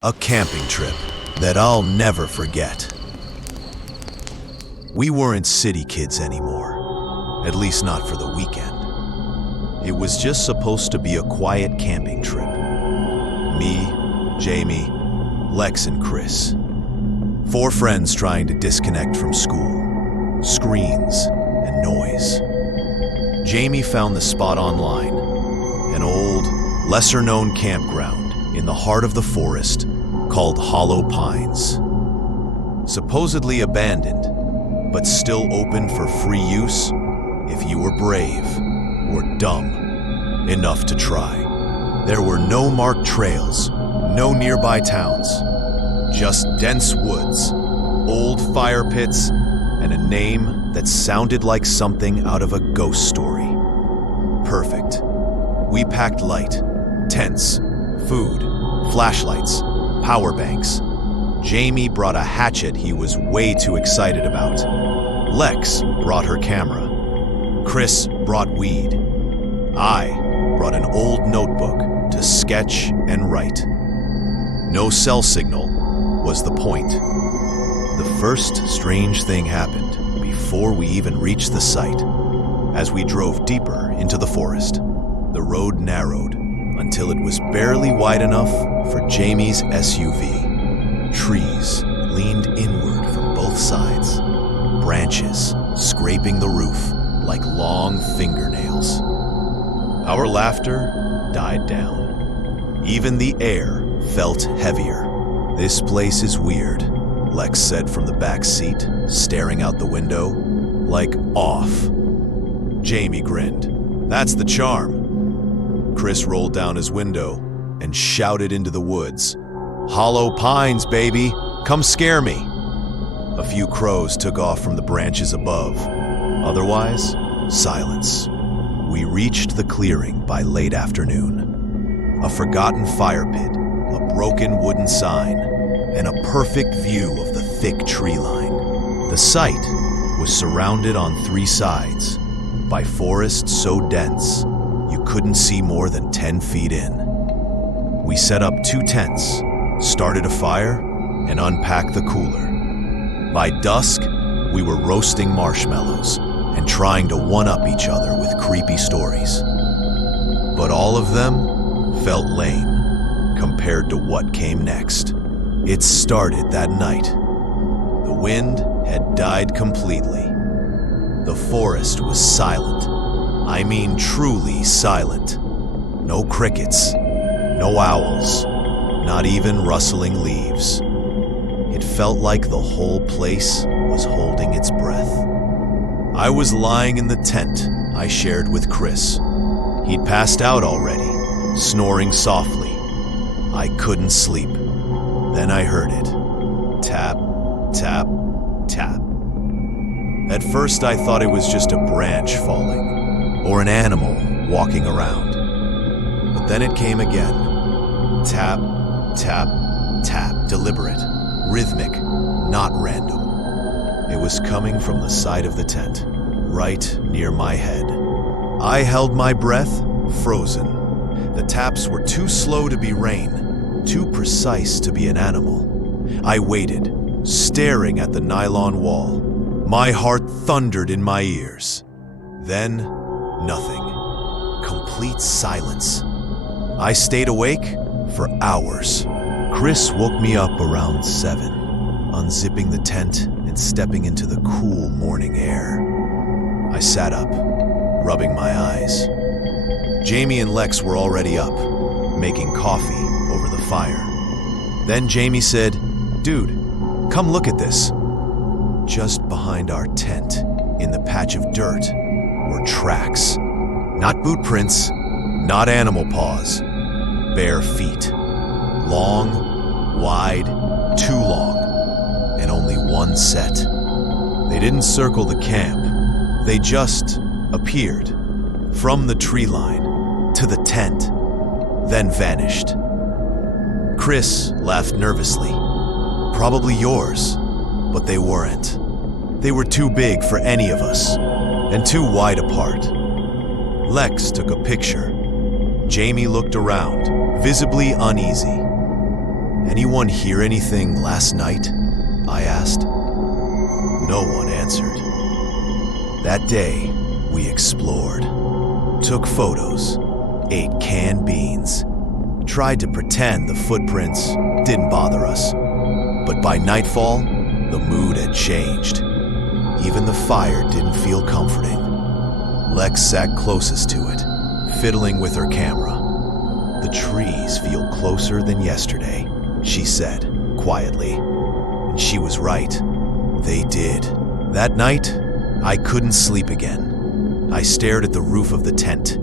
A camping trip that I'll never forget. We weren't city kids anymore, at least not for the weekend. It was just supposed to be a quiet camping trip. Me, Jamie, Lex, and Chris. 4 friends trying to disconnect from school, screens, and noise. Jamie found the spot online, an old, lesser-known campground in the heart of the forest called Hollow Pines. Supposedly abandoned, but still open for free use if you were brave or dumb enough to try. There were no marked trails, no nearby towns, just dense woods, old fire pits, and a name that sounded like something out of a ghost story. Perfect. We packed light, tents, food, flashlights, power banks. Jamie brought a hatchet he was way too excited about. Lex brought her camera. Chris brought weed. I brought an old notebook to sketch and write. No cell signal was the point. The first strange thing happened before we even reached the site. As we drove deeper into the forest, the road narrowed until it was barely wide enough for Jamie's SUV. Trees leaned inward from both sides, branches scraping the roof like long fingernails. Our laughter died down. Even the air felt heavier. "This place is weird," Lex said from the back seat, staring out the window. "Like off." Jamie grinned. "That's the charm." Chris rolled down his window and shouted into the woods, "Hollow Pines, baby! Come scare me!" A few crows took off from the branches above. Otherwise, silence. We reached the clearing by late afternoon. A forgotten fire pit, a broken wooden sign, and a perfect view of the thick tree line. The site was surrounded on 3 sides by forest so dense you couldn't see more than 10 feet in. We set up 2 tents, started a fire, and unpacked the cooler. By dusk, we were roasting marshmallows and trying to one-up each other with creepy stories. But all of them felt lame compared to what came next. It started that night. The wind had died completely. The forest was silent. I mean truly silent. No crickets, no owls, not even rustling leaves. It felt like the whole place was holding its breath. I was lying in the tent I shared with Chris. He'd passed out already, snoring softly. I couldn't sleep. Then I heard it. Tap, tap, tap. At first I thought it was just a branch falling, or an animal walking around. But then it came again. Tap, tap, tap, deliberate, rhythmic, not random. It was coming from the side of the tent, right near my head. I held my breath, frozen. The taps were too slow to be rain, too precise to be an animal. I waited, staring at the nylon wall. My heart thundered in my ears. Then, nothing. Complete silence. I stayed awake for hours. Chris woke me up around 7, unzipping the tent and stepping into the cool morning air. I sat up, rubbing my eyes. Jamie and Lex were already up, making coffee over the fire. Then Jamie said, "Dude, come look at this." Just behind our tent, in the patch of dirt, were tracks. Not boot prints, not animal paws. Bare feet. Long, wide, too long, and only one set. They didn't circle the camp. They just appeared. From the tree line to the tent, then vanished. Chris laughed nervously. "Probably yours." But they weren't. They were too big for any of us, and too wide apart. Lex took a picture. Jamie looked around, visibly uneasy. "Anyone hear anything last night?" I asked. No one answered. That day, we explored, took photos, ate canned beans, tried to pretend the footprints didn't bother us. But by nightfall, the mood had changed. Even the fire didn't feel comforting. Lex sat closest to it, fiddling with her camera. "The trees feel closer than yesterday," she said, quietly. And she was right. They did. That night, I couldn't sleep again. I stared at the roof of the tent,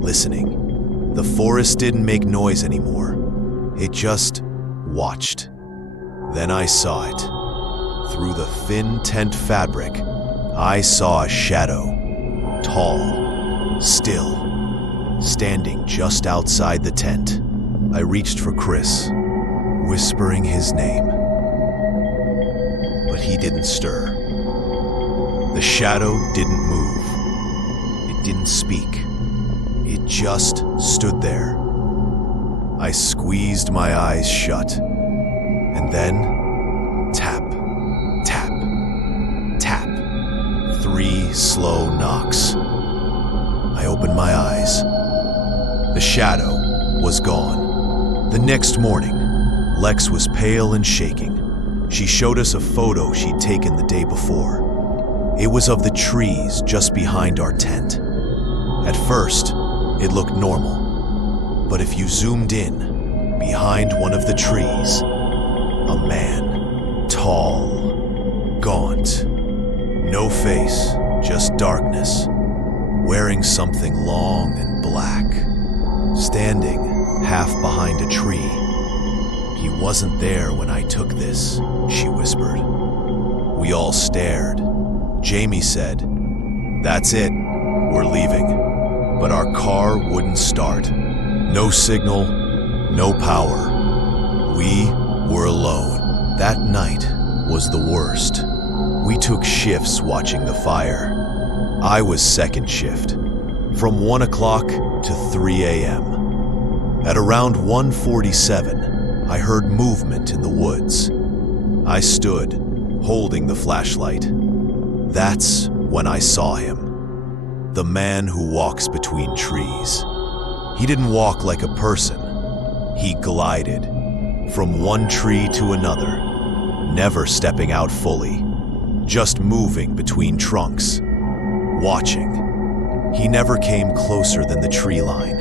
listening. The forest didn't make noise anymore. It just watched. Then I saw it. Through the thin tent fabric, I saw a shadow. Tall, still, standing just outside the tent. I reached for Chris, whispering his name. But he didn't stir. The shadow didn't move. It didn't speak. It just stood there. I squeezed my eyes shut. And then, tap, tap, tap. 3 slow knocks. I opened my eyes. The shadow was gone. The next morning, Lex was pale and shaking. She showed us a photo she'd taken the day before. It was of the trees just behind our tent. At first, it looked normal. But if you zoomed in, behind one of the trees, a man, tall, gaunt, no face, just darkness, wearing something long and black, standing half behind a tree. "He wasn't there when I took this," she whispered. We all stared. Jamie said, "That's it, we're leaving." But our car wouldn't start. No signal, no power. We were alone. That night was the worst. We took shifts watching the fire. I was second shift, from 1 o'clock to 3 a.m. At around 1:47, I heard movement in the woods. I stood, holding the flashlight. That's when I saw him. The man who walks between trees. He didn't walk like a person. He glided from one tree to another, never stepping out fully, just moving between trunks, watching. He never came closer than the tree line,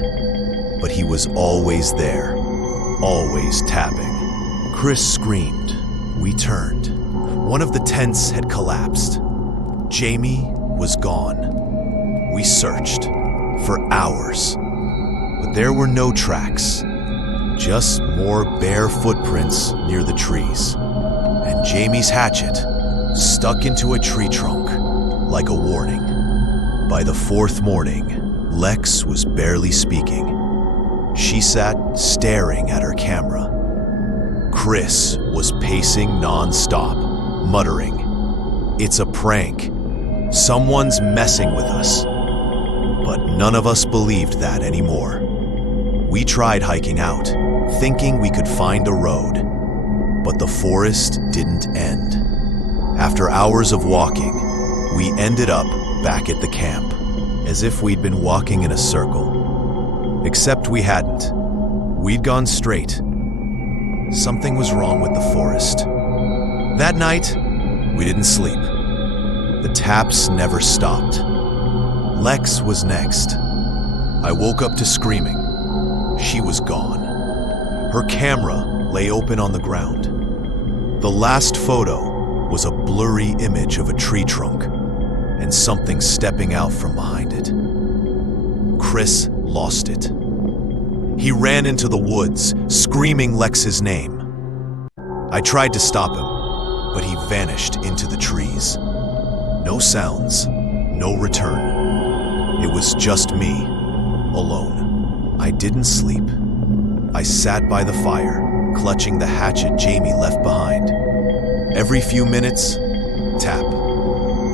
but he was always there, always tapping. Chris screamed. We turned. One of the tents had collapsed. Jamie was gone. We searched for hours, but there were no tracks, just more bare footprints near the trees. And Jamie's hatchet stuck into a tree trunk like a warning. By the 4th morning, Lex was barely speaking. She sat staring at her camera. Chris was pacing non-stop, muttering, "It's a prank. Someone's messing with us." But none of us believed that anymore. We tried hiking out, thinking we could find a road. But the forest didn't end. After hours of walking, we ended up back at the camp, as if we'd been walking in a circle. Except we hadn't. We'd gone straight. Something was wrong with the forest. That night, we didn't sleep. The taps never stopped. Lex was next. I woke up to screaming. She was gone. Her camera lay open on the ground. The last photo was a blurry image of a tree trunk and something stepping out from behind it. Chris lost it. He ran into the woods, screaming Lex's name. I tried to stop him, but he vanished into the trees. No sounds, no return. It was just me, alone. I didn't sleep. I sat by the fire, clutching the hatchet Jamie left behind. Every few minutes, tap,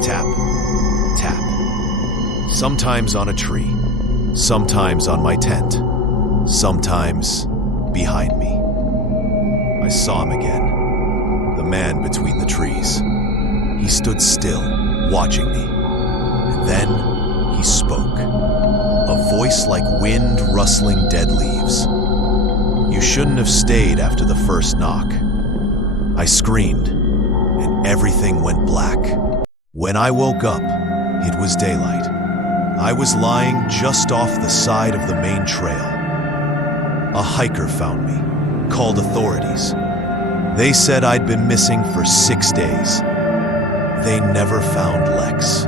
tap, tap. Sometimes on a tree, sometimes on my tent, sometimes behind me. I saw him again, the man between the trees. He stood still, watching me, and then he spoke. A voice like wind rustling dead leaves. "You shouldn't have stayed after the first knock." I screamed, and everything went black. When I woke up, it was daylight. I was lying just off the side of the main trail. A hiker found me, called authorities. They said I'd been missing for 6 days. They never found Lex,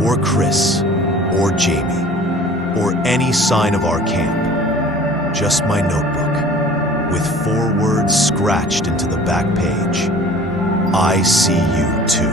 or Chris, or Jamie, or any sign of our camp. Just my notebook, with 4 words scratched into the back page. I see you too.